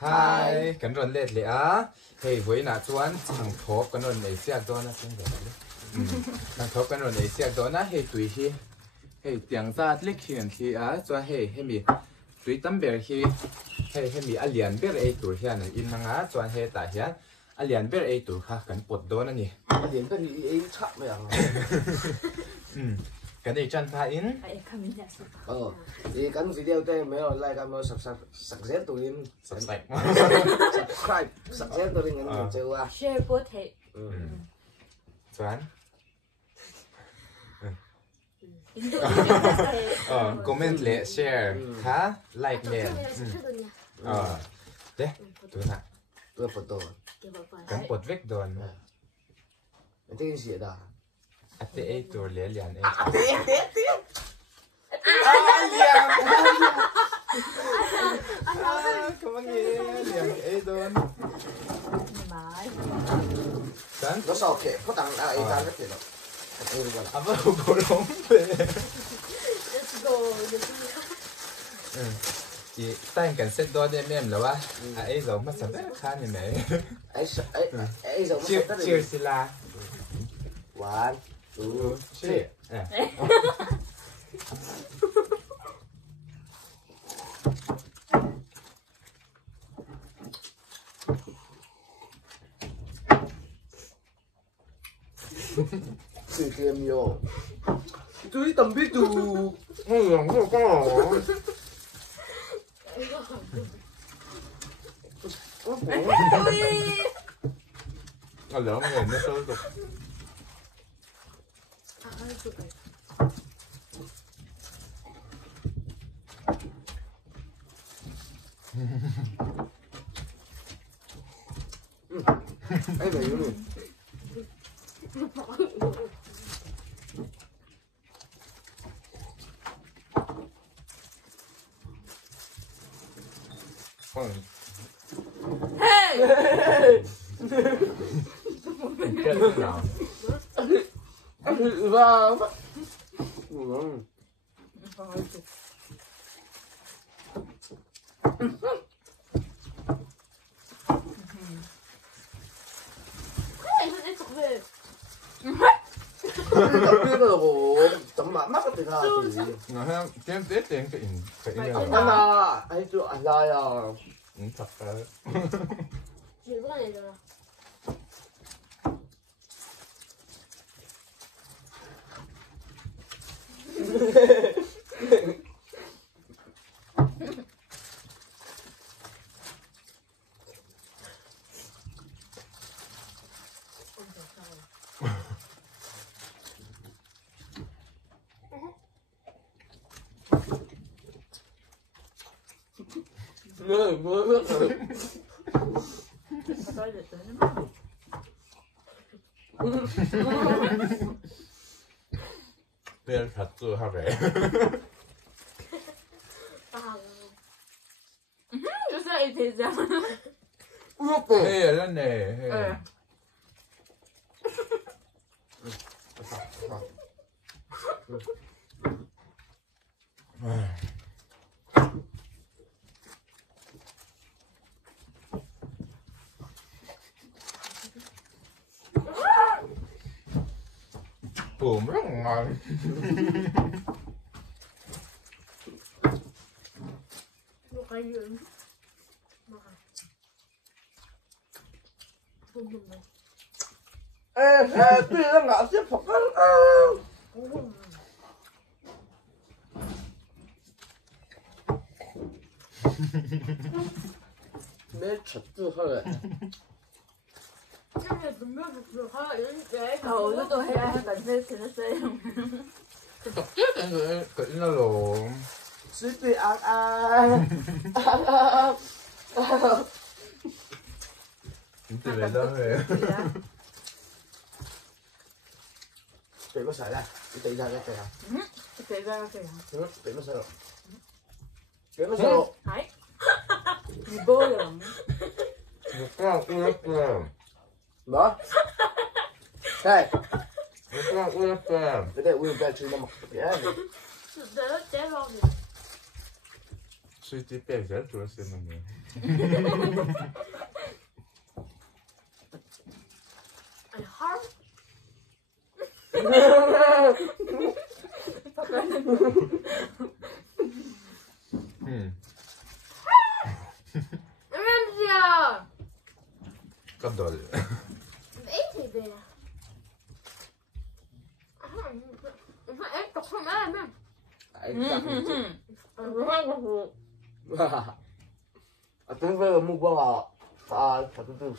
Hi, kan ron let le a. Hey, voi na chuan Chhangthawp kan ron nei siak do na chang ve. Chhangthawp kan ron nei siak do na hey tui hi. Hey tiang zat lek hian hi a chuan hey hemi tui tam ber hi. Hey hemi alian ber ei tur hian in nga chuan he ta hian alian ber ei tur kha kan pot do na ni. Alian ber ei chap mai ang. Cái này chân pha in. Thì cái video đây mấy rồi like cái subscribe tụi em. Subscribe. Subscribe tụi em nhận chơi qua. Share bớt thế. Choán. Comment lệ share khá like nè. Đấy, tôi nè. Tôi photo. Cái bột vết đòn. Cái gì vậy đó? Ate ấy tôi lẻ liền ấy. Không có nghe liền ấy đòn. Nó sao kệ, có tặng ai ra cái gì đó. À vâng, cô lắm về. Chị tay cảnh set đo đêm em là ba. À ấy giống mất sẵn rất khá như mấy. Ấy giống mất sẵn rất Cheers là. 1, 2, 3. Sự kiềm nhiều. Tôi tầm biết từ không có. Lỡ người nó sôi tục. Ấy vậy luôn. Hey! Wow. Tấm mắt mắt cái ra thì nó ha kiếm tết tiền cái anh à anh chưa anh lại à thật đấy Chỉ có này rồi. Người mới biết rồi. Tiền thật chưa hả vậy? Just like it is. Hey lên nè. Bùm rất ngon. Một cái gì? Ê, tuy nó ngạo xếp phật á. Mẹ thật tư hơi. Đầu tôi hay cảnh phê thì nó xem. Cái tập chết này người kỹ nó lộn. Suy tuy ăn. Từ lại đó rồi. Để có sợi ra, để ra cái kìa. Để ra kìa. Để nó sợi rồi. Để nó sợi rồi. Đấy. Gì bơ rồi. Một con ướp rồi. Đó. Đây. Một con ướp rồi. Cái này ui ra chứ nó mặc cái này. Chết luôn. Suy tí bèo rất rồi xem mọi người. Ai hard. Em làm gì à? Có đồ. Ít thì về. Em cọc không em em. Tôi về mua bò à thật từ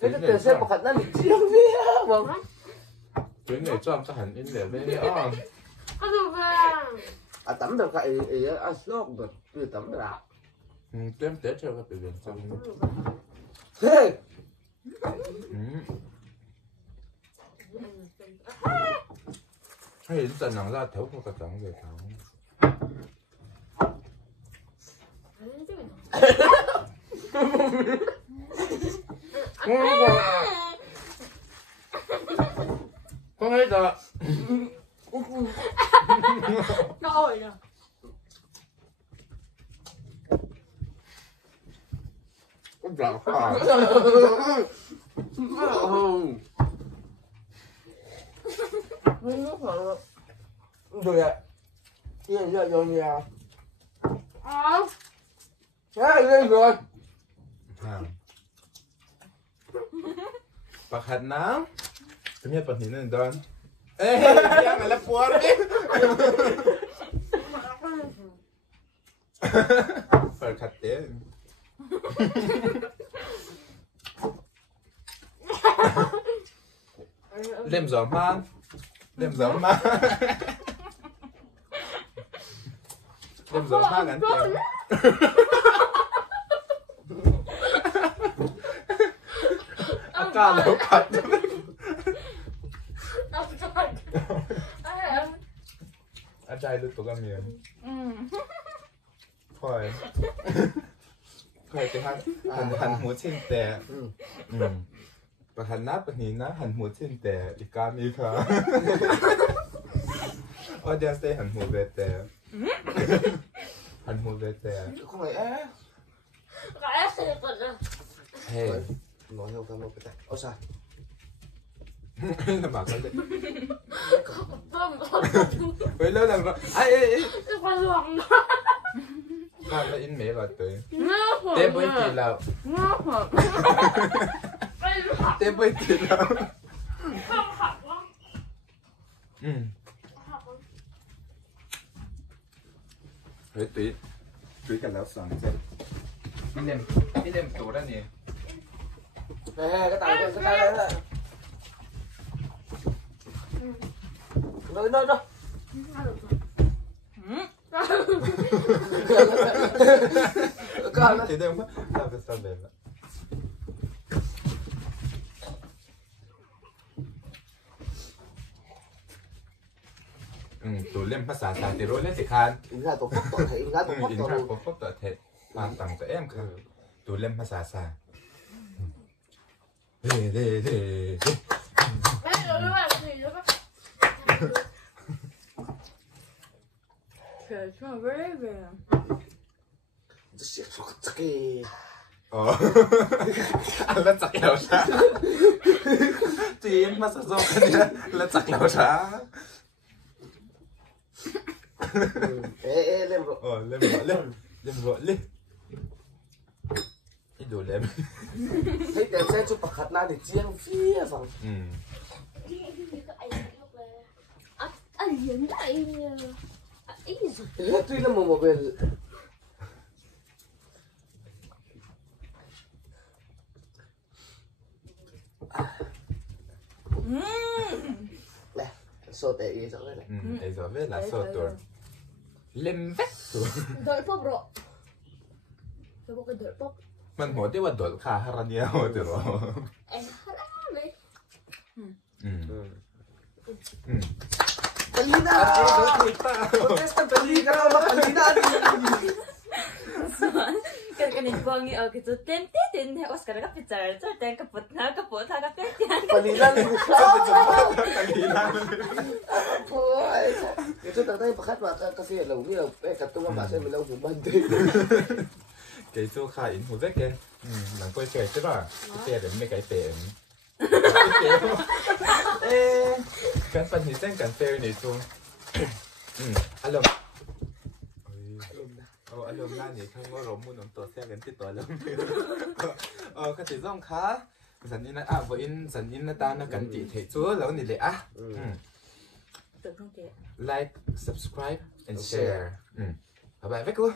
cái tiền xe bọc hạt nó bị chiếm đi vâng Chuyến này cho cái hẳn in để bên đó. Có được về. à tắm được cái ấy à sốt được từ tắm được à Tuyến Tết cho các bệnh viện xong. thế Hay dần nắng ra thấu không cả trắng về thấu. Không hết rồi. Rồi à. Cũng chẳng phải. rồi ạ yên giờ rồi nhà À. lên rồi Bạc hạt nám. Cái miếng bạc hình này đơn. Ê, đang là buồn đấy. Phải khát tiền. Lem gió man. Lem gió man. Lem gió man ngắn tiền. Cả đâu khát. Anh trai được tổ cầm miệng. Khỏi. Khỏi cái hành múa trên tè. Và hành nát bật ní ná hành múa trên tè. Ý ca mi khá. Ôi đeo xe hành múa về tè. Hành múa về tè. không phải á Cái sẽ còn à. Hey. nói theo cái một cái tay ô sai Là bảo cái đấy. Tôm. Với lâu lần rồi. Ai ê ê. Cái con luồng. Làm là in mẹ vào tới. Ngáp hả? Tế bơi thì là. Ngáp hả? Tế bơi thì là. Không học lắm. Với túy cả lão sáng chạy. Cái đêm tủ ra nè. cái tay này rồi Thì đêm quá. Sao phải sao bền lại. Tủ lemภาษาสากลรู้เล่นสิคาน in ra tổ phúc tội thể in ra tổ phúcอิน tội ทราพบต่อเทศมาต่างจากแอมคือตูเล่มภาษาศาสตร์เฮ้เฮ้เฮ้ Mấy đứa nó làm gì đó bác. Trời sao về về. sẽ phật cái อ๋อแล้วจักแล้วช้าจีนมาสะโซกันเนี่ยแล้วจักแล้วช้า ê lên rồi อ๋อเล่มบ่เล่มเล่มอีดูเล่ม thấy tiền xe chụp bạc hạt na để chiên phía phòng Anh diễn lại ý gì? tuy là một bên này số tệ gì rồi này ไอ้สอนเวลาสอดตัวเล่มแบ๊กตัว Đợi phốc rồi. Tôi có cái đợi phốc. มันหัวที่ว่าโดดขาฮาราเนียหัวตัว Em hát đấy. Talina contesta Talina ma Talina Cái này Bongi okay to tente tente Oscar ka pizza so ten ka putna ka putha ka tente. Panilan ni Panilan. Boy. Ito tatay pakat ba kasi law ni law katong ba sa milaw human din. Cái chỗ khai in hồ vết kìa Nắng quay trẻ chứ bà Cái để mấy cái tiền Ê Căn phần thì xem căn phê này chú Alom Alom là nhỉ không có rộm mua nồng tổ xe gần tí tổ lắm Cái tí dòng khá Dần in là với in dần in là ta nó cần tí thể chúa lâu này lệ Like, subscribe and share Bye bye với cô